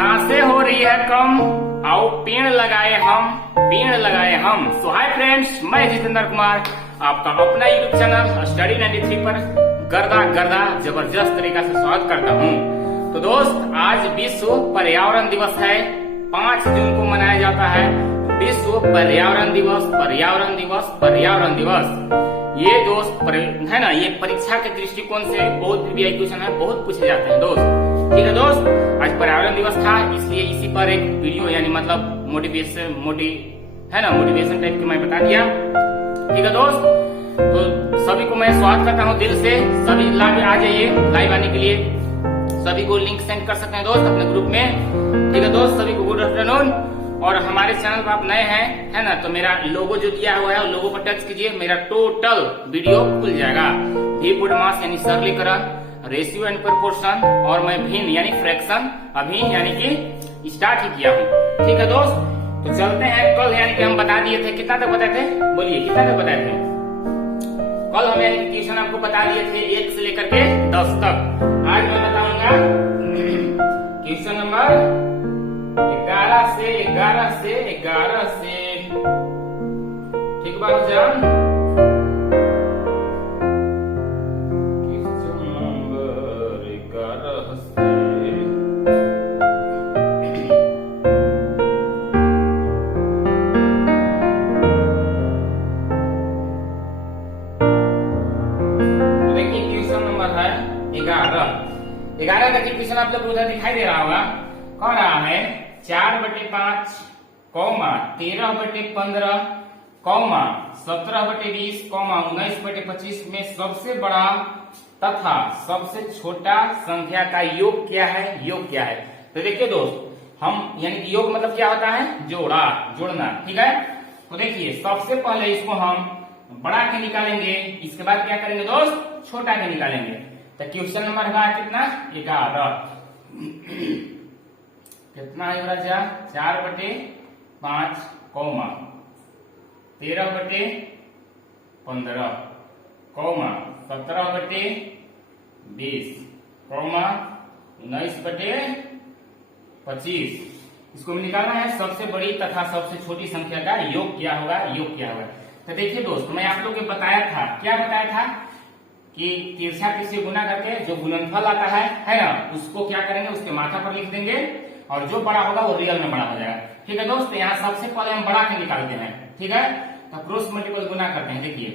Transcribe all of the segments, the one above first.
सांसें हो रही है कम, आओ पेड़ लगाए हम, पेड़ लगाए हम। सो हाय फ्रेंड्स, मैं जितेंद्र कुमार, आपका अपना यूट्यूब चैनल स्टडी 93 पर गर्दा गर्दा जबरदस्त तरीका से स्वागत करता हूँ। तो दोस्त, आज विश्व पर्यावरण दिवस है। 5 जून को मनाया जाता है विश्व पर्यावरण दिवस। पर्यावरण दिवस, पर्यावरण दिवस। ये दोस्त है ना, ये परीक्षा के दृष्टिकोण से बहुत वीआईपी क्वेश्चन है, बहुत पूछे जाते हैं दोस्त। ठीक है दोस्त, आज पर्यावरण दिवस था, इसलिए इसी पर एक वीडियो यानी मतलब मोटिवेशन टाइप की मैं बता दिया। ठीक है दोस्त, तो सभी को मैं स्वागत करता हूँ दिल से। सभी लाइव आ जाइए, लाइव आने के लिए सभी को लिंक सेंड कर सकते हैं दोस्त अपने ग्रुप में। ठीक है दोस्त, सभी को गुड आफ्टरनून। और हमारे चैनल पर आप नए हैं, है ना, तो मेरा लोगो जो दिया हुआ है लोगो पर टच कीजिए, मेरा टोटल वीडियो खुल जाएगा। वी पुट मास यानी सरलीकरण, रेशियो एंड प्रोपोर्शन, और मैं भिन्न यानी फ्रैक्शन अभी यानी कि स्टार्ट ही किया हूँ। ठीक है दोस्त, तो चलते हैं। कल यानी कि हम बता दिए थे, कितना तक बताए थे, बोलिए कितना तक बताए थे? कल हम यानी कि ट्यूशन आपको बता दिए थे 1 से लेकर के 10 तक। आज मैं बताऊंगा क्वेश्चन नंबर 11 से 11 से। ठीक बात जान, क्वेश्चन नंबर 11 से। तो देखिए क्वेश्चन नंबर है 11 का क्वेश्चन आप लोग उधर दिखाई दे रहा होगा। कौन रहा है 4/5, 13/15, 17/20, 19/25 में सबसे बड़ा तथा सबसे छोटा संख्या का योग क्या है? योग क्या है? तो देखिए दोस्त, हम यानी कि योग मतलब क्या होता है? जोड़ना। ठीक है, तो देखिए सबसे पहले इसको हम बड़ा के निकालेंगे, इसके बाद क्या करेंगे दोस्त? छोटा के निकालेंगे। तो क्वेश्चन नंबर है कितना? 11। कितना है राजा? 4/5, 13/15, 17/20, 19/25। इसको निकालना है सबसे बड़ी तथा सबसे छोटी संख्या का योग क्या होगा? योग क्या होगा? तो देखिए दोस्त, मैं आप लोग को बताया था, क्या बताया था कि तिरछा किससे गुना करके जो गुणनफल आता है ना, उसको क्या करेंगे? उसके माथा पर लिख देंगे और जो बड़ा होगा वो रियल में बड़ा हो जाएगा। ठीक है दोस्त, यहाँ सबसे पहले हम बड़ा के निकालते हैं। ठीक है, तो क्रॉस मल्टीपल गुना करते हैं। देखिए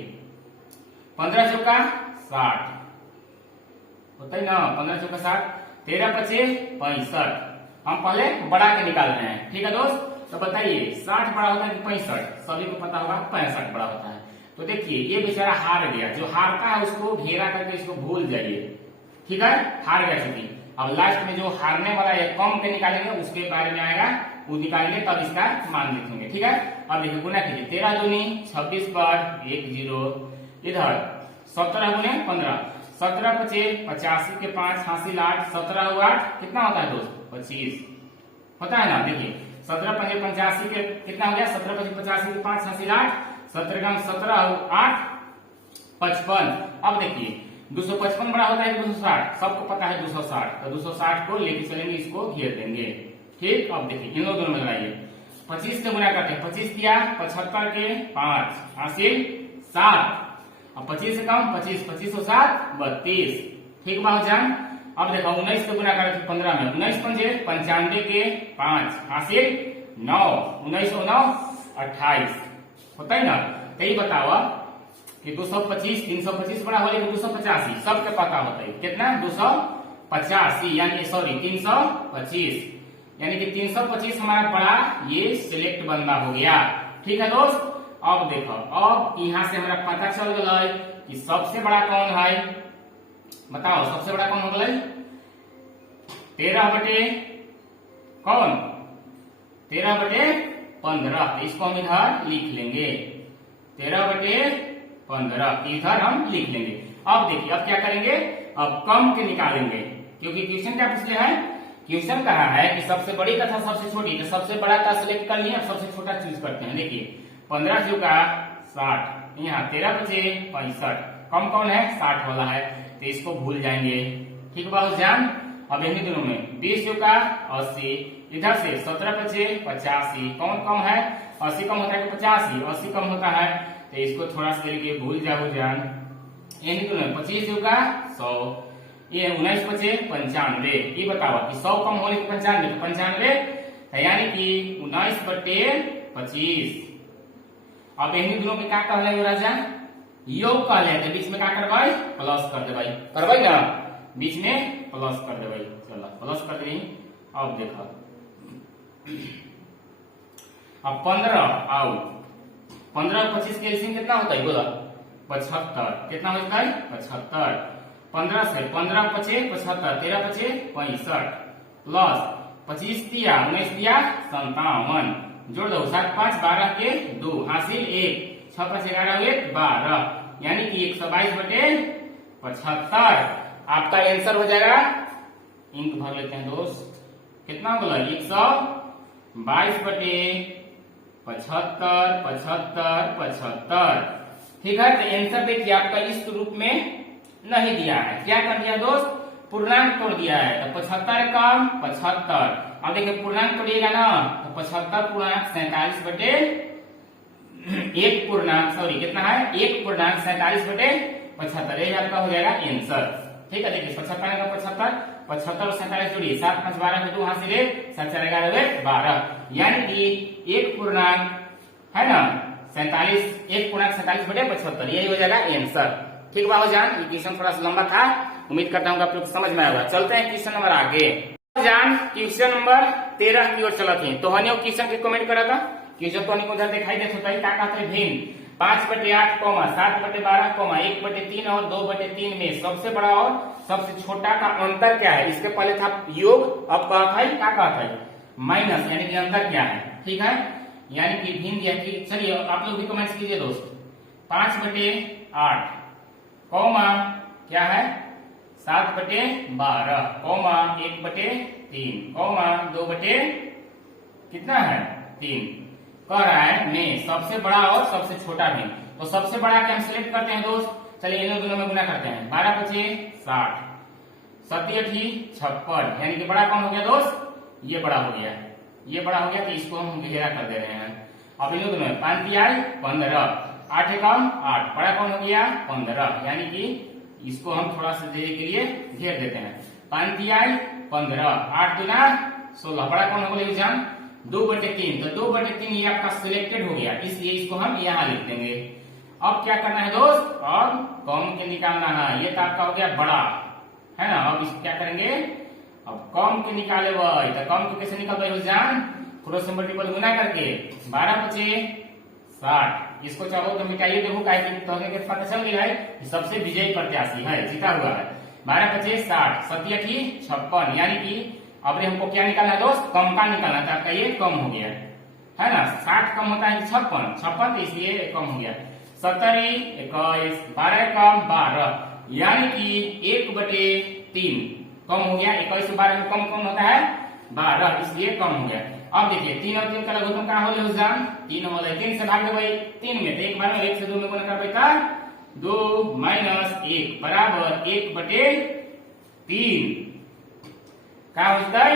15 चौका 60 होता है ना, 15 चौका 60, 13/5 65। हम पहले बड़ा के निकाल रहे हैं। ठीक है दोस्त, तो बताइए 60 बड़ा होता है कि 65? सभी को पता होगा 65 बड़ा होता है। तो देखिए ये बेचारा हार गया, जो हारता है उसको घेरा करके इसको भूल जाइए। ठीक है, हार गया चूंकि। अब लास्ट में जो हारने वाला है कम के निकालेंगे, उसके बारे में आएगा, वो निकालेंगे तब इसका मान लिखेंगे। ठीक है, अब देखिए गुना कीजिए, 13 दूनी 26 पर 1 0, इधर 17 गुने 15, 17/5 85 के 5 हासिल 8, 17 हुआ 8, कितना होता है दोस्त? 25 होता है ना। देखिए 17/5 85 के कितना हो गया? 17/5 85 के 5 हासिल 8, 17 17 8 55। अब देखिए 255 बड़ा होता है 260, सबको पता है 260, तो 260 को लेके चलेंगे, इसको घेर देंगे। ठीक, अब देखिए इन दोनों में लगाइए, 25 से गुना करते हैं, 25 किया 75 के 5 हासिल 7, अब 25 से कम 25, 25 और 7 32। ठीक बात जान। अब देखो 19 से गुना करते 15 में, 19 पंजे 95 के 5 हासिल 9, 19 और 9 28 होता है ना। तो ये बताओ कि 225 325 बड़ा हो लेकिन 285 सबके पता होता है कितना? 285 यानी 325, यानी कि 325 हमारा बड़ा ये सिलेक्ट बंदा हो गया। ठीक है दोस्त, अब देखो, अब यहाँ से हमारा पता चल गया कि सबसे बड़ा कौन है? बताओ सबसे बड़ा कौन हो गया? 13/15। इसको हम इधर लिख लेंगे, 13/15 इधर हम लिख लेंगे। अब देखिए अब क्या करेंगे? अब कम के निकालेंगे, क्योंकि क्वेश्चन क्या पूछ लिया है? क्वेश्चन कहा है कि सबसे बड़ी तथा सबसे छोटी, तो सबसे बड़ा का सिलेक्ट कर लिया, सबसे छोटा चूज करते हैं। देखिए 15 चौका 60, यहाँ 13/5 65, कम कौन है? 60 वाला है, तो इसको भूल जाएंगे। ठीक बात जान। अब इन्हीं दोनों में 20 का 80, इधर से 17 बचे 85, कौन कम है? 80 कम होता है कि 85? 80 कम होता है, तो इसको थोड़ा सा लेके भूल जाओ जान। इन्हीं दोनों में 25 का 100, ये 19 बचे 95। ये बताओ कि 100 कम होने के 95, तो 95 यानी कि 19/25। अब इन्हीं दोनों में क्या कहला है राजा? योग कहले है, बीच में क्या करवाई? प्लस कर देवाई, करवाई ना, बीच में प्लस कर देवाई। चलो प्लस कर दी। अब देखो अब 15 आओ, 15 और 25 के एलसीएम कितना होता है बोला? 75। कितना होता है? 75। 15 से 15 बचे 75, 13 बचे 65 प्लस 25 दिया 19 दिया 57, जोड़ दो 7 5 12 के 2 हासिल 1, 6 5 11 हुए 12, यानी कि 122/75 आपका आंसर हो जाएगा। इंक भर लेते हैं दोस्त, कितना बोला? 122/75 75 75। ठीक है, तो आंसर देखिए आपका इस रूप में नहीं दिया है, क्या कर दिया दोस्त? पूर्णांक तोड़ दिया है, तो 75 कम 75। अब देखिए पूर्णांक तोड़िएगा ना, तो 75 पूर्णांक 47/1 कितना है? 1/47/75, ये आपका हो जाएगा आंसर। ठीक है, देखिए 75 का 75, 75 और 47 जोड़िए, 7 5 12 के 2 हासिल 1, 7 4 11 हुए 12, यानी कि 1 है ना 1/47/75, यही हो जाएगा आंसर। ठीक बाबू जान, ये क्वेश्चन थोड़ा सा लंबा था, उम्मीद करता हूँ आप लोग समझ में आएगा। चलते हैं क्वेश्चन नंबर आगे। जान क्वेश्चन नंबर 13 की ओर चलत है, तो हनियो क्वेश्चन के कमेंट करा था। क्वेश्चन तो हनी को उधर दिखाई देता है, क्या कहते हैं? भिन्न 5/8, 7/12, 1/3 और 2/3 में सबसे बड़ा और सबसे छोटा का अंतर क्या है? इसके पहले था योग, अब कहा था क्या कहा था? माइनस, यानी कि अंतर क्या है? ठीक है, यानी कि भिन्न दिया कि चलिए आप लोग भी कमेंट कीजिए दोस्त। 5/8 कौमा क्या है? 7/12 कौमा 1/3 कौमा 2 कितना है? 3 कह रहा है में सबसे बड़ा और सबसे छोटा भी। तो सबसे बड़ा क्या हम सिलेक्ट करते हैं दोस्त? चलिए इन दोनों में गुना करते हैं। 12 बचे 60, 7 56, यानी कि बड़ा कौन हो गया दोस्त? ये बड़ा हो गया, ये बड़ा हो गया, तो इसको हम घेरा कर दे रहे हैं। अब इन दोनों में 5 15, 8 कम 8, बड़ा कौन हो गया? 15, यानी कि इसको हम थोड़ा सा देर के लिए घेर देते हैं। 5 15, 8 दूना 16, बड़ा कौन हो गया जान? 2/3, तो 2/3 ये आपका सिलेक्टेड हो गया, इसलिए इसको हम यहाँ लिख देंगे। अब क्या करना है दोस्त? अब कम के निकालना है, ये तो आपका हो गया बड़ा, है ना। अब इसको क्या करेंगे? अब कम के निकाले भाई, तो कम के कैसे निकल भाई जान? क्रॉस मल्टीपल गुना करके 12 बचे 60, इसको चाहो तो मिटाइए, देखो के पता चल गया है सबसे विजयी प्रत्याशी है, जीता हुआ है। 12 बचे 60, 7 56, यानी कि अब हमको क्या निकालना है दोस्त? कम का निकालना था, आपका ये कम हो गया है ना। 60 कम होता है 56, 56 इसलिए कम हो गया। 70 21, 12 कम 12, यानी कि 1/3 कम हो गया। 21 से 12 में कम कम होता है 12, इसलिए कम हो गया। अब देखिए 3 और 3 का लघुत्तम क्या हो जान? 3 हो गया, 3 से भाग देवे 3 में, तो एक बार में 1 से 2 में गुना करबे का 2 - 1 बराबर 1/3 क्या होता है?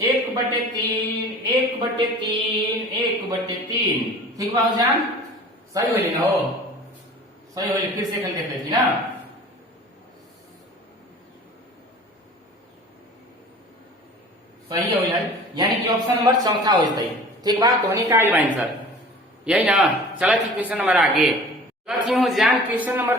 1/3 1/3 1/3। ठीक बा जान? सही होली ना? हो सही होली, फिर से कल देते थी ना। सही हो यानी कि ऑप्शन नंबर 4 हो जाता है। ठीक बा, तो का आंसर यही ना। चला थी क्वेश्चन नंबर आगे। जान क्वेश्चन नंबर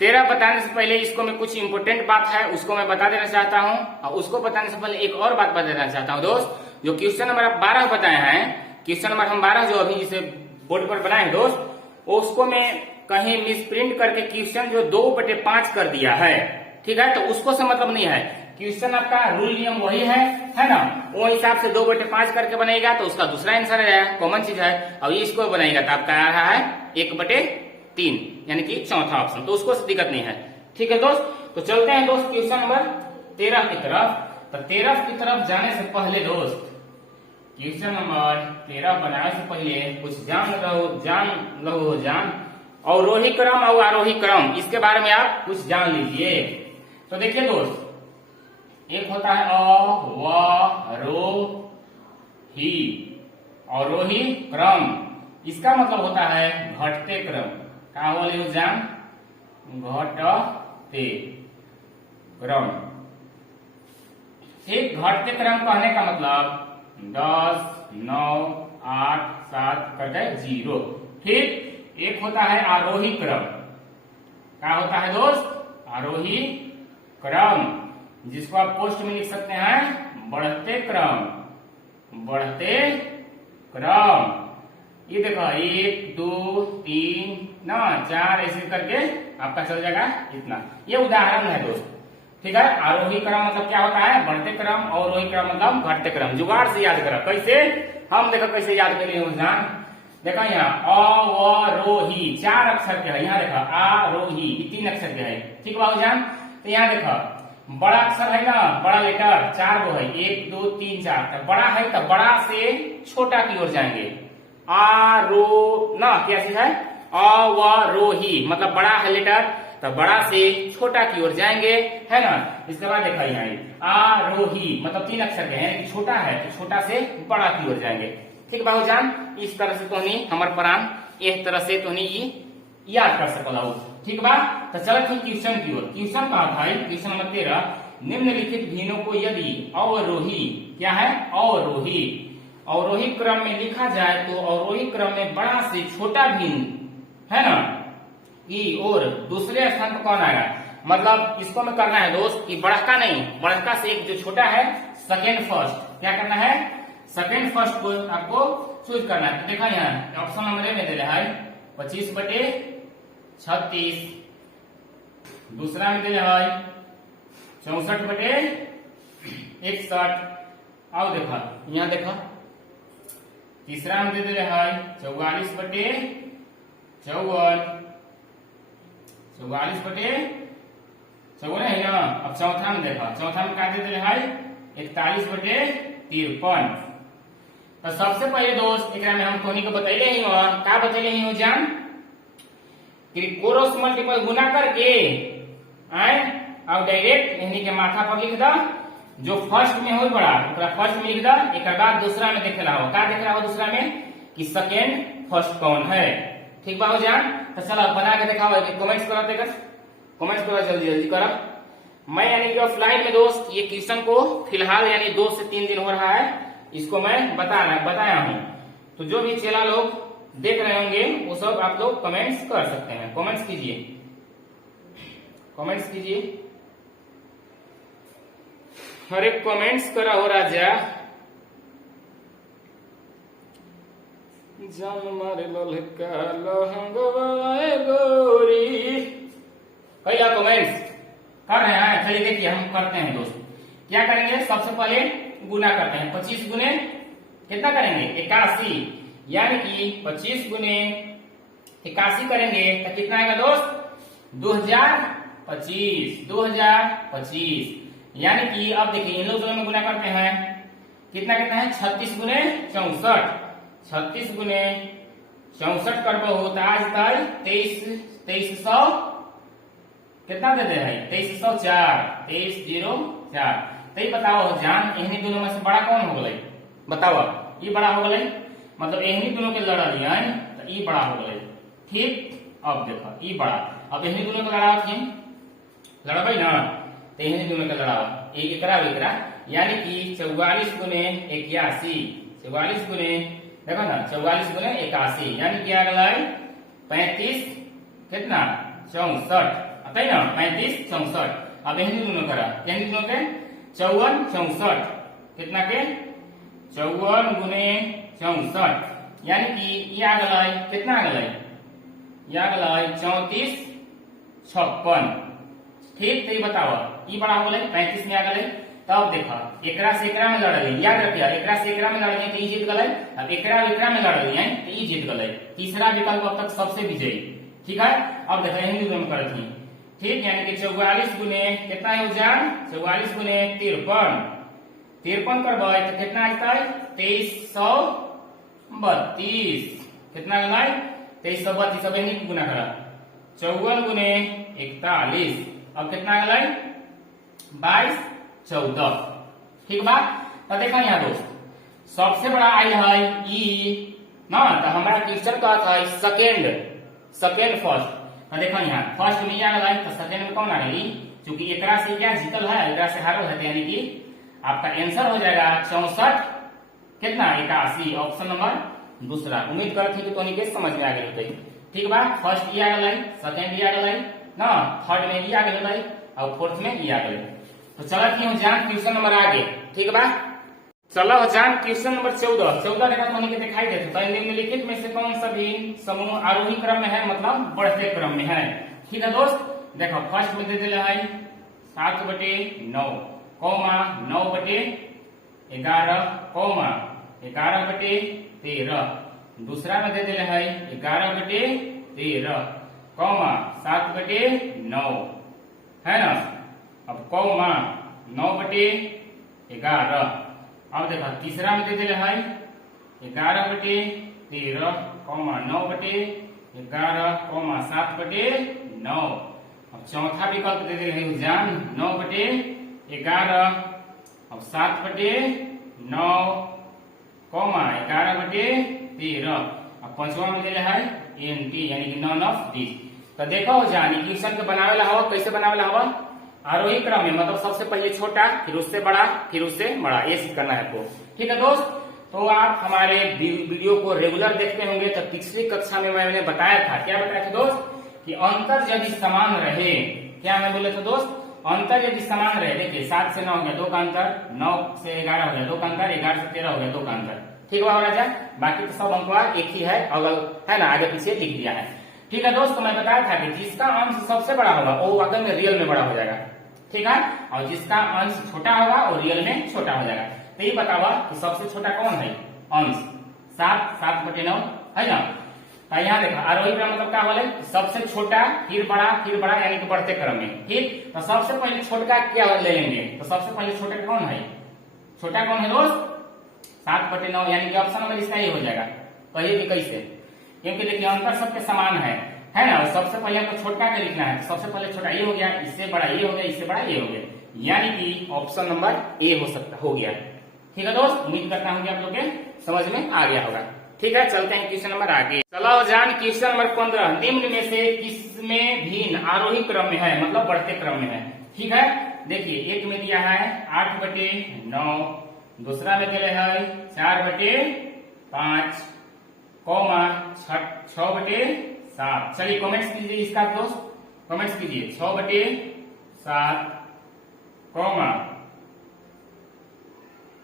13 बताने से पहले इसको मैं कुछ इंपोर्टेंट बात है उसको मैं बता देना चाहता हूँ, और उसको बताने से पहले एक और बात बता देना चाहता हूँ दोस्त। जो क्वेश्चन नंबर आप 12 बताए हैं, क्वेश्चन नंबर हम 12 जो अभी जिसे बोर्ड पर बनाए दोस्त, उसको मैं कहीं मिसप्रिंट करके क्वेश्चन जो 2/5 कर दिया है। ठीक है, तो उसको से मतलब नहीं है, क्वेश्चन आपका रूल नियम वही है ना। वो हिसाब से 2/5 करके बनेगा तो उसका दूसरा आंसर है, कॉमन चीज है। और इसको बनाएगा तो आपका आ रहा है 1/3, यानी कि चौथा ऑप्शन, तो उसको से दिक्कत नहीं है। ठीक है दोस्त, तो चलते हैं दोस्त क्वेश्चन नंबर 13 की तरफ। तो 13 की तरफ जाने से पहले दोस्त, क्वेश्चन नंबर 13 बनाने से पहले कुछ जान लो और रोही क्रम और आरोही क्रम, इसके बारे में आप कुछ जान लीजिए। तो देखिए दोस्त, एक होता है अवरोही, अवरोही क्रम, इसका मतलब होता है घटते क्रम। क्या बोले एग्जाम, घटते क्रम। ठीक, घटते क्रम कहने का मतलब 10, 9, 8, 7 करके 0। ठीक, एक होता है आरोही क्रम। क्या होता है दोस्त, आरोही क्रम, जिसको आप पोस्ट में लिख सकते हैं बढ़ते क्रम, बढ़ते क्रम। ये देखो 1, 2, 3 ना 4 ऐसे करके आपका चल जाएगा इतना। ये उदाहरण है दोस्त। ठीक है, आरोही क्रम मतलब क्या होता है, बढ़ते क्रम, अवरोही क्रम मतलब घटते क्रम। जुगाड़ से याद करो, कैसे हम देखो कैसे याद करेंगे उदाहरण। देखो यहाँ अवरोही 4 अक्षर के है, यहाँ देखो आरोही 3 अक्षर के है। ठीक बाबू जान, तो यहाँ देखो बड़ा अक्षर है ना, बड़ा लेटर 4 गो है, 1, 2, 3, 4। तो बड़ा है तो बड़ा से छोटा की ओर जाएंगे, आरो ना कैसे है, अवरोही मतलब बड़ा है लेटर तो बड़ा से छोटा की ओर जाएंगे, है ना। इसके बाद देखा यहाँ आरोही मतलब 3 अक्षर के हैं, छोटा है तो छोटा से बड़ा की ओर जाएंगे। ठीक बाबू जान, इस तरह से तोहनी हमार प्राण इस तरह से तोहनी याद कर सकल। ठीक बा, तो चलो फिर क्वेश्चन की ओर। क्वेश्चन कहा था, क्वेश्चन नंबर 13, निम्नलिखित भिन्नों को यदि अवरोही, क्या है अवरोही, अवरोही क्रम में लिखा जाए तो अवरोही क्रम में बड़ा से छोटा भिन्न, है ना, की और दूसरे स्थान पर कौन आएगा। मतलब इसको में करना है दोस्त कि बड़का नहीं, बड़का से एक जो छोटा है सेकेंड फर्स्ट, क्या करना है सेकेंड फर्स्ट को आपको चूज करना है। तो देखा यहाँ ऑप्शन नंबर ए में दे रहा है 25/36, दूसरा में दे रहा है 64/61। आओ देखा यहाँ देखा, तीसरा में दे रहा है 44/54, 44/54 है ना। अब चौथा में देखा, चौथा में क्या दे रहा है 41/53। तो सबसे पहले दोस्त एक में हम तोनी को बतैले ही और क्या बतैले ही हो जान कि क्रॉस मल्टीपल गुना करके आए अब डायरेक्ट इन्हीं के माथा पर लिख दा, जो फर्स्ट में हो बड़ा फर्स्ट में लिख दा, एक बाद दूसरा में देख रहा हो, क्या देख रहा हो दूसरा में कि सेकेंड फर्स्ट कौन है। ठीक बा हो जान, तो चलो बना के दिखाओ, कमेंट्स करो, देकर कमेंट्स करो जल्दी जल्दी करो। मैं यानी कि ऑफलाइन में दोस्त ये क्वेश्चन को फिलहाल यानी 2 से 3 दिन हो रहा है, इसको मैं बताया हूँ। तो जो भी चेला लोग देख रहे होंगे वो सब आप लोग कमेंट्स कर सकते हैं, कमेंट्स कीजिए, कमेंट्स कीजिए, हर एक कमेंट्स करा हो राजा। जान मारे ललका लहंगवाए गोरी, पहला कमेंट्स कर रहे हैं। चलिए देखिए हम करते हैं दोस्त, क्या करेंगे सबसे पहले गुना करते हैं। 25 गुने कितना करेंगे 81, यानी कि 25 गुने 81 करेंगे तो कितना आएगा दोस्त 2025, यानी कि अब देखिए इन लोग में गुना करते हैं, कितना कितना है 36 गुने 64, 36 गुने 64 करबो होता आज तक 2300 कितना दे दे है 2304, 2304। तो ये बताओ जान इन्हीं दोनों में से बड़ा कौन हो गए, बताओ ये बड़ा हो गए, मतलब इन्हीं दोनों के लड़ा लिया तो ये बड़ा हो गए। ठीक, अब देखो ये बड़ा, अब इन्हीं दोनों का लड़ाओ थी लड़ाई ना, तो इन्हीं दोनों का लड़ाओ एक एकरा, यानी कि 44 गुने 81, 44 गुने देखो ना 44 गुने 81, यानी कि आ गया 35 कितना 64, आता है ना 35 64। अब इन्हीं दोनों करा, इन्हीं दोनों के 54 64, कितना के 54 गुने 64, यानी कि ये आ गया कितना आ गया, ये आ गया 34 56। ठीक, तो ये बताओ ये बड़ा हो गया 35 में आ गया। तब देखा एकरा से एकरा में लड़ गई, याद रखिए एकरा से एकरा में लड़ गई तो ये जीत गए, अब एकरा में लड़ गई है तो ये जीत गए। तीसरा विकल्प अब तक सबसे विजयी। ठीक है, अब देखो हिंदी में करती, ठीक, यानी कि 44 गुने कितना है जान 44 गुने 53 करबो तो कितना आता है 2332, कितना गला 2332। अब हिंदी गुना करा 54 गुने 41, अब कितना गला 22, 14। ठीक बा। तो देखो यहाँ दोस्त सबसे बड़ा आयल है ई ना, तो हमारा क्वेश्चन का था सेकेंड फर्स्ट। तो देखो यहाँ फर्स्ट में आ गया तो सेकेंड में कौन आ रही, चूंकि एकरा से क्या जीतल है एकरा से हारल है, यानी कि आपका आंसर हो जाएगा 64 कितना 81, ऑप्शन नंबर दूसरा। उम्मीद करते हैं कि तो के समझ में आ गए। ठीक बा। फर्स्ट ई आ गया, सेकेंड ई आ गया ना, थर्ड में ई आ गया और फोर्थ में ई आ गया। तो चलो जान क्वेश्चन नंबर आगे। ठीक बा। चलो जान क्वेश्चन नंबर 14 देखा तो के दिखाई देते। तो निम्नलिखित में से कौन सा भी समूह आरोही क्रम में है, मतलब बढ़ते क्रम में है। ठीक है दोस्त, देखो फर्स्ट में दे दिया है 7/9 कौमा 9/11 कौमा 11/13। दूसरा में दे दिया है 11/13 कौमा 7/9 है ना। अब कौमा 9/11। अब देखो तीसरा में दे दिया है 11/13 कौमा 9/11 कौमा 7/9। अब चौथा विकल्प दे दिया है जान 9/11 अब 7/9 कौमा 11/13। अब पांचवा में दिया है NT यानी कि नॉन ऑफ दिस। तो देखो जान इक्वेशन के बनावेला हवा कैसे बनावेला हवा, आरोही क्रम में, मतलब सबसे पहले छोटा फिर उससे बड़ा फिर उससे बड़ा, ये चीज करना है आपको। ठीक है दोस्त, तो आप हमारे वीडियो को रेगुलर देखते होंगे। तो पिछली कक्षा में मैंने बताया था, क्या बताया था दोस्त, कि अंतर यदि समान रहे, क्या मैं बोले थे दोस्त, अंतर यदि समान रहे। देखिए 7 से 9 हो गया 2 का अंतर, 9 से 11 हो गया 2 का अंतर, 11 से 13 हो गया 2 का अंतर। ठीक है राजा, बाकी तो सब अंकवा एक ही है, अगल है ना, आगे पीछे लिख दिया है। ठीक है दोस्त, तो मैं बताया था कि जिसका अंश सबसे बड़ा होगा वो वाकई में रियल में बड़ा हो जाएगा। ठीक है, और जिसका अंश छोटा होगा और रियल में छोटा हो जाएगा। तो ये बतावा कि सबसे छोटा कौन है अंश, 7/9 है ना। तो यहाँ देखा आरोही क्रम मतलब क्या बोले, सबसे छोटा फिर बड़ा यानी कि बढ़ते क्रम में। ठीक, तो सबसे पहले छोटा क्या ले लेंगे, तो सबसे पहले छोटा कौन है, छोटा कौन है दोस्त 7/9, यानी कि ऑप्शन नंबर इसका ही हो जाएगा। कहिए कैसे, क्योंकि देखिए अंतर सबके समान है ना। सबसे पहले हमको छोटा का लिखना है, तो सबसे पहले छोटा ये हो गया, इससे बड़ा ये हो गया, इससे बड़ा ये हो गया, यानी कि ऑप्शन नंबर ए हो गया। ठीक है दोस्त, उम्मीद करता हूँ कि आप लोग के समझ में आ गया होगा। ठीक है, चलते हैं क्वेश्चन नंबर आगे। चलो जान क्वेश्चन नंबर 15, निम्न में से किसमें भिन्न आरोही क्रम में है, मतलब बढ़ते क्रम में है। ठीक है, देखिए एक में दिया है 8/9, दूसरा में दिया है 4/5 कौमा 6/7। चलिए कमेंट्स कीजिए इसका दोस्त, कमेंट्स कीजिए 6/7 कौमा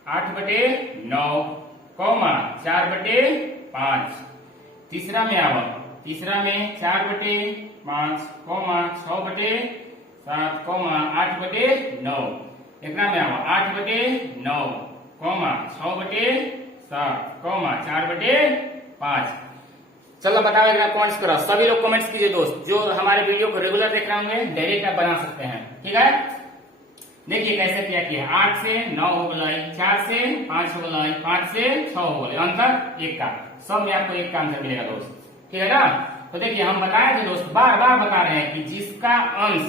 8/9 कौमा 4/5। तीसरा में आओ, तीसरा में 4/5 कौमा 6/7 कौमा 8/9। एक में आओ 8/9 कौमा 6/7 कौमा 4/5। चलो बताओ एक कमेंट्स करो, सभी लोग कमेंट्स कीजिए दोस्त। जो हमारे वीडियो को रेगुलर देख रहे होंगे डायरेक्ट आप बना सकते हैं। ठीक है, देखिए कैसे किया 8 से 9 हो गए, 4 से 5 हो गए, 5 से 6 हो गए, अंतर 1 का, सब में आपको 1 का आंसर मिलेगा दोस्त। ठीक है ना। तो देखिए हम बताए थे दोस्त, बार बार बता रहे हैं कि जिसका अंश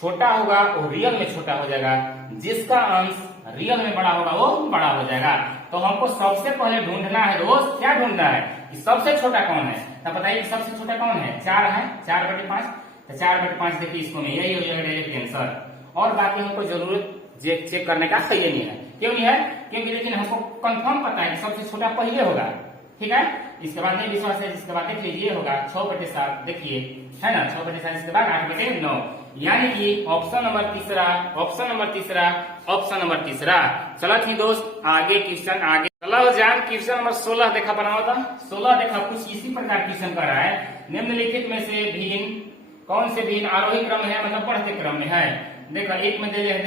छोटा होगा वो रियल में छोटा हो जाएगा, जिसका अंश रियल में बड़ा होगा वो बड़ा हो जाएगा। तो हमको सबसे पहले ढूंढना है दोस्त, क्या ढूंढना है कि सबसे छोटा कौन है। तो बताइए सबसे छोटा कौन है, 4 है, 4/5। तो 4/5 देखिए इसको में यही हो जाएगा डायरेक्ट आंसर, और बाकी हमको जरूरत चेक करने का ये नहीं है। क्यों नहीं है, क्योंकि लेकिन हमको कंफर्म पता है कि सबसे छोटा पहले होगा। ठीक है, इसके बाद नहीं विश्वास है, इसके बाद देख लीजिए होगा 6/7, देखिए है ना 6/7, इसके बाद 8/9, यानी कि ऑप्शन नंबर तीसरा, ऑप्शन नंबर तीसरा, ऑप्शन नंबर तीसरा। चलो ठीक दोस्त, आगे क्वेश्चन आगे चलो जान क्वेश्चन नंबर 16 देखा बनाओ था। 16 देखा कुछ इसी प्रकार क्वेश्चन कर रहा है, निम्नलिखित में से भिन्न कौन से भिन्न आरोही क्रम है, मतलब बढ़ते क्रम में है। देखो एक में दिले है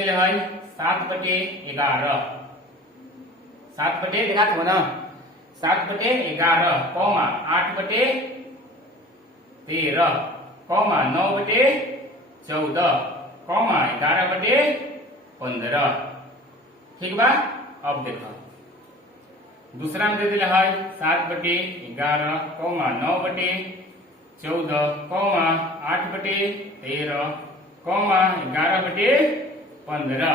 7/11, 7 देखा था ना 7/11 कौमा 8/13 कौमा 9/14 कौमा 11/15। ठीक बा। अब देखो दूसरा में दे दिला है 7/11 कौमा 9/14 कौमा 8/13 कौमा 11/15। 15।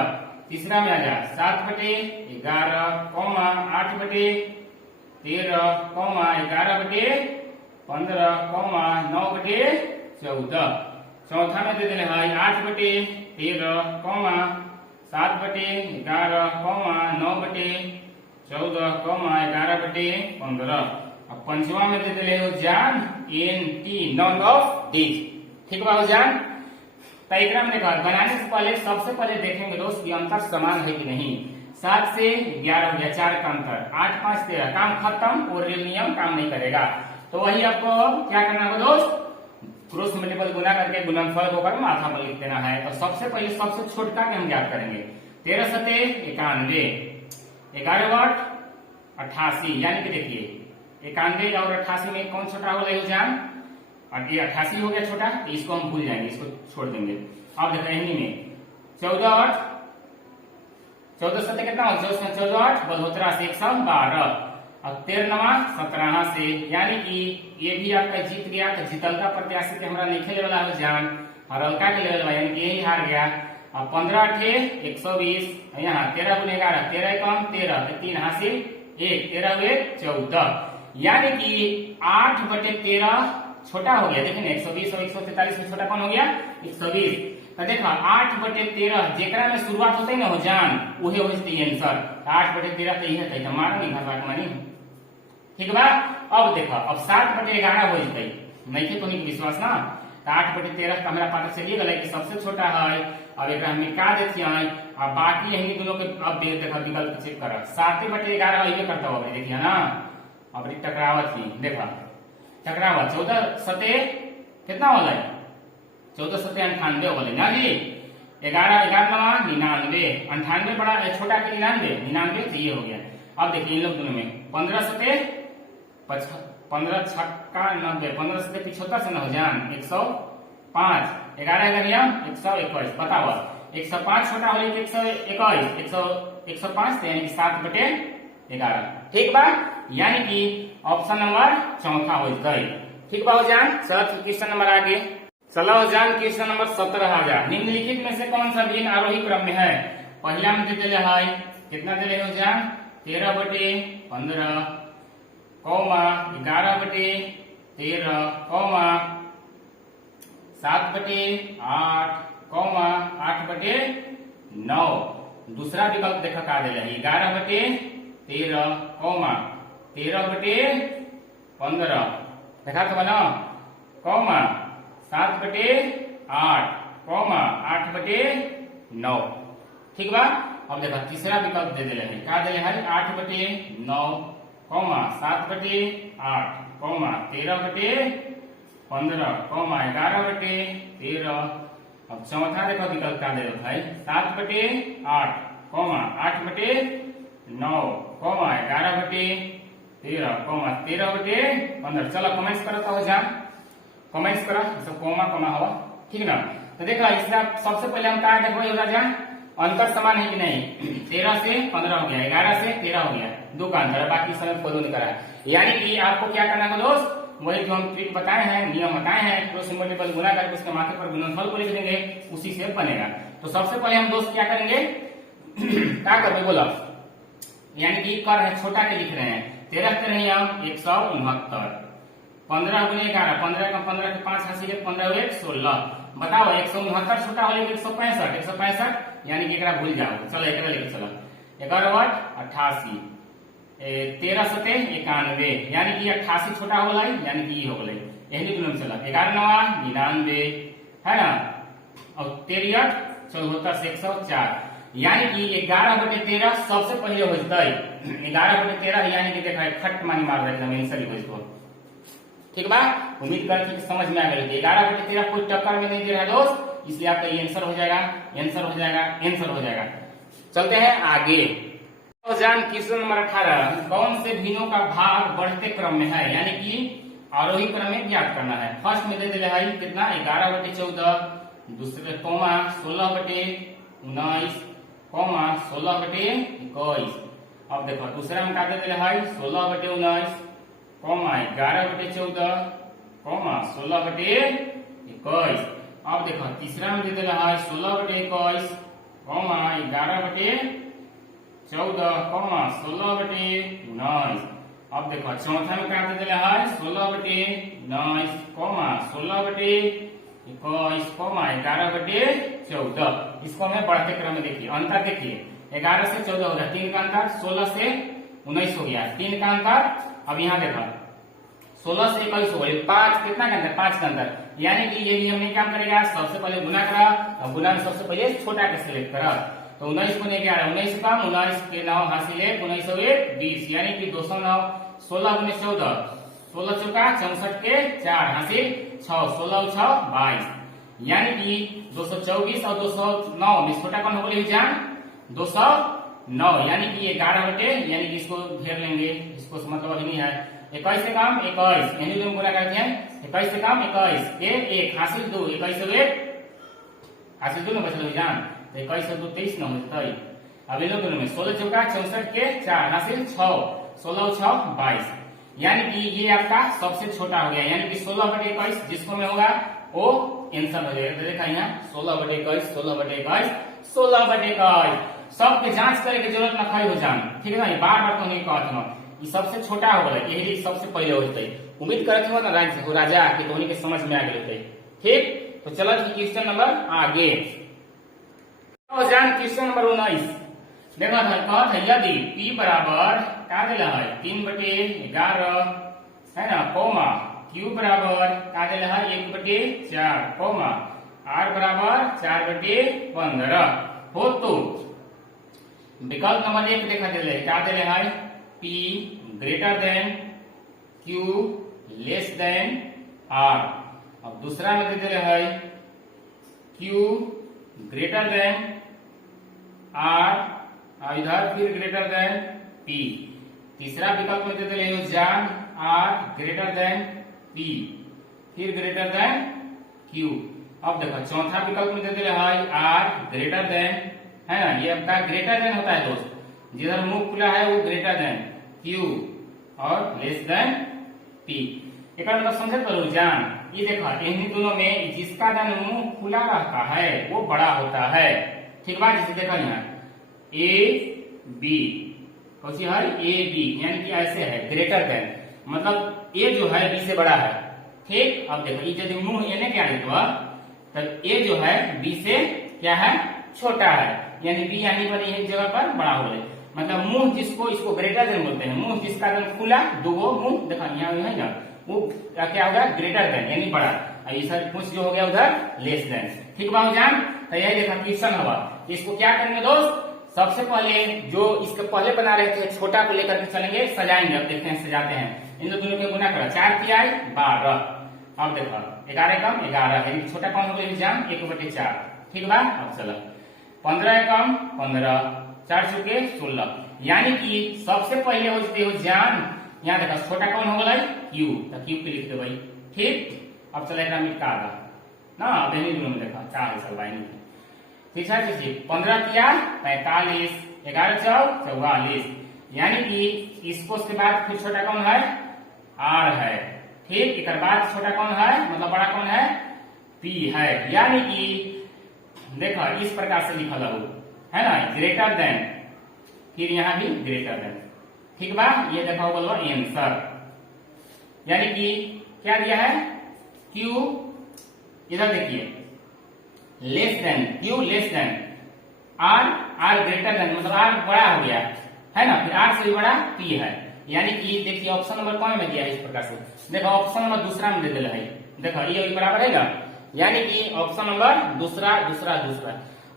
तीसरा में आ जा 7/11, 8/13, 11/15, 9/14। चौथा में दे देने भाई 8/13, 7/11, 9/14, 11/15। अब पंचवा में दे दे हो जान NT, नॉन ऑफ दिस। ठीक बा हो जान। तो एक में देखा बनाने से पहले सबसे पहले देखेंगे दोस्त कि अंतर समान है कि नहीं। 7 से 11 हो गया, 4 का अंतर, 8, 5, 13, काम खत्म और रेल नियम काम नहीं करेगा। तो वही आपको क्या करना होगा दोस्त, क्रॉस मल्टीपल गुना करके गुणनफल को कर माथा पर लिख देना है। तो सबसे पहले सबसे छोटा के हम ज्ञात करेंगे। 13 सते 91, 11 वाट 88, यानी कि देखिए 91 और 88 में कौन छोटा हो रही जान, और ये 88 हो गया छोटा, तो इसको हम भूल जाएंगे, इसको छोड़ देंगे। अब देखो इन्हीं में 14 8, 14 सते कितना हो, 14 8 बलहोत्रा से 112। अब 13 17 से, यानी कि ये भी आपका जीत गया। तो जीतलता प्रत्याशी के हमारा नहीं खेले वाला हो जान, और हल्का के लेवल यानी कि यही हार गया। अब 15 8 120, यहाँ 13 × 11, 13 कम 13, 3 हासिल 1, 13 हुए 14, यानी कि 8/13 छोटा हो गया। देखिए 120 और 143 में छोटा कौन हो गया, 120। तो देखा 8/13 जेकरा में शुरुआत होते ना हो जान, उहे हो आंसर 8/13। तो यह है हमारा नहीं घाटा मानी। ठीक बा। अब देखा अब 7/11 हो जाए, नहीं थे तो नहीं विश्वास ना। तो 8/13 का हमारा पता चलिए गया कि सबसे छोटा है। अब एक मिटा देती है, अब बाकी यही दोनों के अब देखा विकल्प चेक कर 7/11 ये करता होगा, देखिए ना। अब टकरावत ही देखा टकरावत 14 सते कितना हो जाए, 14 सते 98 हो ना जी। 11 11 99, 98 बड़ा छोटा के 99 तो ये हो गया। अब देखिए इन लोग दोनों में 15 सते 15 छक्का 90, 15 सते 75 से न हो जान 105, 11 नियम 121। बताओ 105 छोटा हो 121, 105 यानी कि 7/11। ठीक बा, यानी कि ऑप्शन नंबर चौथा हो जाए। ठीक बा हो जान। चलो क्वेश्चन नंबर आगे चलो हो जान। क्वेश्चन नंबर 17 आ जा। निम्नलिखित में से कौन सा भिन्न आरोही क्रम में है। पहला में दे दिले है कितना दिले हो जान 13/15, 11/13, 7/8, 8/9। दूसरा विकल्प देखा का दिले 11/13, 13/15 देखा तो बना 7/8, 8/9। ठीक बा। अब देखा तीसरा विकल्प दे दिले है का दिले है 8/9, 7/8, 13/15, 11/13। अब चौथा देखो विकल्प का दे भाई 7/8, 8/9, 11/13, 13/15। चलो कमेंट्स करो तो हो जान, कमेंट्स करो सब कोमा कोमा हो। ठीक ना। तो देखो इसका सबसे पहले हम क्या देखो हो जान अंतर समान है कि नहीं। 13 से 15 हो गया, 11 से 13 हो गया, 2 का अंतर है, बाकी समय कोई नहीं करा है। यानी कि आपको क्या करना है दोस्त, वही जो हम ट्रिक बताए हैं, नियम बताए हैं, क्रॉस मल्टीपल गुना करके उसके माथे पर गुणनफल को लिख देंगे, उसी से बनेगा। तो सबसे पहले हम दोस्त क्या करेंगे क्या करेंगे बोलो, यानी कि कर है छोटा के लिख रहे हैं 13 के नहीं हम 169, 15 × 11, 15 का 15 के 5 हासिल 15 हुए 16। बताओ 169 छोटा हो 165, यानी कि भूल जाओ। चलो एक लिख चलो 11 वाट 88, 13 सते 91, यानी कि 88 छोटा हो गई, यानी कि ये हो गई यही गुणन चला 11 9 99 है ना, और 13 74 से 104, यानी कि 11/13 सबसे पहले हो जाए 11/13, यानी कि देखा खट मानी मार रहे आंसर ही हो। ठीक बा, उम्मीद करती कि समझ में आ गई। 11/13 कोई टक्कर में नहीं दे रहा है दोस्त, इसलिए आपका ये आंसर हो जाएगा, आंसर हो जाएगा, आंसर हो जाएगा। चलते हैं आगे। तो जान क्वेश्चन नंबर 18 कौन से भिन्नों का भाग बढ़ते क्रम में है, यानी कि आरोही क्रम में ज्ञात करना है। फर्स्ट में दे दिया है कितना 11/14, दूसरे 16/19, 16/21। अब देखो दूसरा में क्या दे दिया है 16/19, 11/14, 16/21। अब देखो तीसरा में दे दिया है 16/21, कौमा 11/14 16/19। अब देखो चौथा में क्या दिया है 16/19 16/21 11/14। इसको हमें बढ़ते क्रम में देखिए, अंतर देखिए 11 से 14 हो गया, 3 का अंतर, 16 से 19 हो गया 3 का अंतर। अब यहाँ देखो 16 से 21 हो गया 5, कितना का अंतर 5 का अंतर। यानी कि ये नियम नहीं काम करेगा, सबसे पहले गुना करा और गुना में सबसे पहले छोटा के सिलेक्ट करा। तो 19 को 11 19 कम 19 के 9 हासिल 19 हो 20, यानी कि 209 16 19 14 16 चौका 64 के 4 हासिल 6 16 6 22, यानी कि 224 और 209 में छोटा कौन हो गया जान 209, यानी कि 11 यानी कि इसको घेर लेंगे, इसको मतलब अभी नहीं है। 21 से कम 21, यानी दोनों गुना करते हैं 21 से कम 21 के 1 हासिल 2 21 से 1 हासिल 2 में बचल जान, तो 21 से 2 23 न होता है। अब इन दोनों में 16 चौका 64 के 4 हासिल 6 16 6 22, यानी कि ये आपका सबसे छोटा हो गया, यानी कि 16/21 जिसको में होगा वो आंसर हो जाएगा। तो देखा यहाँ 16/21 16/21 16/21, सबके जांच करे की जरूरत न खई हो जान, ठीक है ना। बार बार तो नहीं कहत हम, ये सबसे छोटा हो गया, यही सबसे पहले होते। उम्मीद करते हो ना राजा कि धोनी के समझ में आ गए होते, ठीक। तो चलो क्वेश्चन नंबर आगे जान, क्वेश्चन नंबर 19 देखो कहत है यदि p बराबर क्या दिला है 3/11 है ना, कौमा q बराबर क्या दिला है 1/4 कौमा r बराबर 4/15 हो, तो विकल्प नंबर 1 देखा दिले क्या दिले है p greater than q less than r। अब दूसरा में दे दिले है q ग्रेटर देन r और इधर फिर ग्रेटर देन p। तीसरा विकल्प में दे दिले जान r ग्रेटर देन p फिर ग्रेटर देन q। अब देखो चौथा विकल्प में दे दिले है r ग्रेटर देन, है ना, ये आपका ग्रेटर देन होता है दोस्त, जिधर मुंह खुला है वो ग्रेटर देन q और लेस देन p। एक मतलब समझे तो जान, ये देखो इन दोनों में जिसका देन मुंह खुला रहता है वो बड़ा होता है, ठीक बात। जैसे देखो यहाँ ए बी कौन सी है ए बी, यानी कि ऐसे है ग्रेटर देन, मतलब ए जो है बी से बड़ा है, ठीक। अब देखो ये यदि मुंह एने क्या है तो ए जो है बी से क्या है छोटा है, यानी बी यानी पर एक जगह पर बड़ा हो गया, मतलब मुंह जिसको इसको ग्रेटर देन बोलते हैं, मुंह जिसका देन खुला दो मुंह देखा यहाँ है ना, वो क्या होगा ग्रेटर देन यानी बड़ा, और इस पूछ जो हो गया उधर लेस देन, ठीक बात जान। तो यही देखा क्वेश्चन हुआ, इसको क्या करेंगे दोस्त, सबसे पहले जो इसके पहले बना रहे थे छोटा को लेकर के चलेंगे, सजाएंगे। अब देखते हैं सजाते हैं, इन दोनों के गुना करा 4 की आई 12। अब देखो 11 कम 11 यानी छोटा कौन हो गया जान 1/4, ठीक बा। अब चलो 15 कम 15 4 चुके 16, यानी कि सबसे पहले हो जान यहाँ देखा छोटा कौन हो गया q, तो q पे लिख दे भाई, ठीक। अब चलो एक मिटा ना, अब दोनों देखा 4 ठीक है जी। 15 किया 45 11 4 44, यानी कि इसको उसके बाद फिर छोटा कौन है r है, ठीक। एक बाद छोटा कौन है मतलब बड़ा कौन है p है, यानी कि देखो इस प्रकार से लिखा हो है ना, ग्रेटर देन फिर यहाँ भी ग्रेटर देन, ठीक बा। ये देखो बोलो आंसर, यानी कि क्या दिया है q, इधर देखिए less than q less than r greater than मतलब r बड़ा हो गया है ना, फिर r से भी बड़ा p है, यानी कि देखिए ऑप्शन नंबर कौन में दिया है इस प्रकार से, देखो ऑप्शन नंबर दूसरा में दे दिया है, देखो ये बराबर है ना, यानी कि ऑप्शन नंबर दूसरा।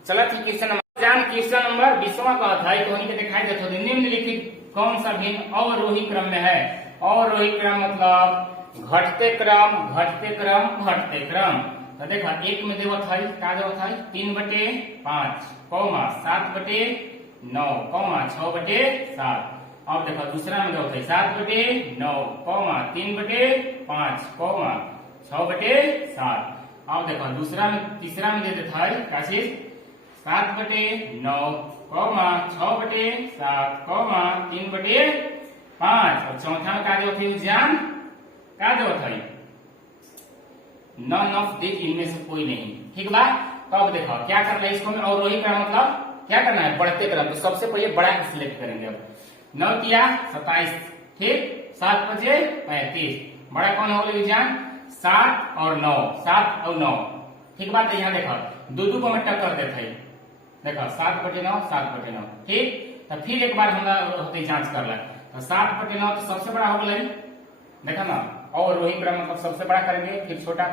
चलो ठीक, क्वेश्चन नंबर जान, क्वेश्चन नंबर 20वां का था धोनी के दिखाई देते हो, निम्नलिखित कौन सा भिन्न अवरोही क्रम में है। अवरोही क्रम मतलब घटते क्रम घटते क्रम घटते क्रम। तो देखा एक में देवत है क्या देवत है 3/5 कौमा 7/9 कौमा 6/7। अब देखो दूसरा में देवत है 7/9 कौमा 3/5 कौमा 6/7। अब देखो दूसरा में तीसरा में दे देता है क्या चीज 7/9 कौमा 6/7 कौमा 3/5। और चौथा में क्या देवत है जान, क्या देवत है नन ऑफ दिस, इनमें से कोई नहीं, ठीक बा। तो अब देखो क्या करना है इसको, और वही क्रम मतलब क्या करना है, बढ़ते क्रम। तो सबसे पहले बड़ा सिलेक्ट करेंगे। अब 9 किया 27, ठीक 7 बजे 35, बड़ा कौन होगा विज्ञान 7 और 9, 7 और 9, ठीक बात है। यहाँ देखो दो को मैं टक्कर देते हैं, देखो 7/9 7/9, ठीक। तो फिर एक बार हमरा होते जांच कर ला, तो 7/9 तो सबसे बड़ा हो गया, देखा ना, और वही क्रम मतलब सबसे बड़ा करेंगे, फिर छोटा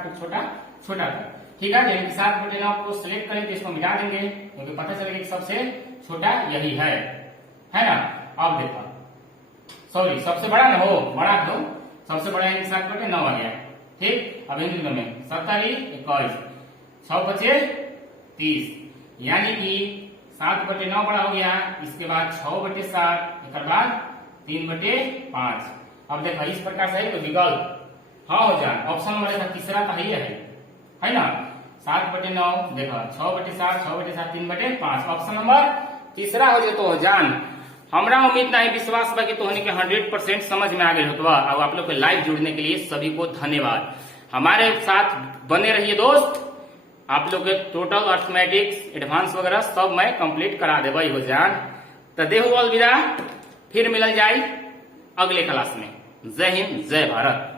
छोटा ठीक है। यानी कि 7/9 को सिलेक्ट करेंगे, इसको मिटा देंगे क्योंकि पता चलेगा कि सबसे छोटा यही है ना। अब देखो सॉरी सबसे बड़ा ना हो, बड़ा दो सबसे बड़ा है 7/9 आ गया, ठीक। अब हिंदी में 27 21 6 बचे 30, यानी कि 7/9 बड़ा हो गया, इसके बाद 6/7, एक बाद 3/5। अब देखो इस प्रकार से है तो विकल्प हाँ हो जाए, ऑप्शन नंबर तीसरा तो है ना। 7/9 देखो 6/7 6/7 3/5, ऑप्शन नंबर तीसरा हो जाए तो हो जान। हमरा उम्मीद नहीं विश्वास बा कि तोहनी के 100% समझ में आ गए हो। अब आप लोग के लाइव जुड़ने के लिए सभी को धन्यवाद। हमारे साथ बने रहिए दोस्त, आप लोग के टोटल अर्थमेटिक्स एडवांस वगैरह सब मैं कंप्लीट करा देवे हो जान। तो देहु अलविदा, फिर मिलल जाए अगले क्लास में। जय हिंद जय भारत।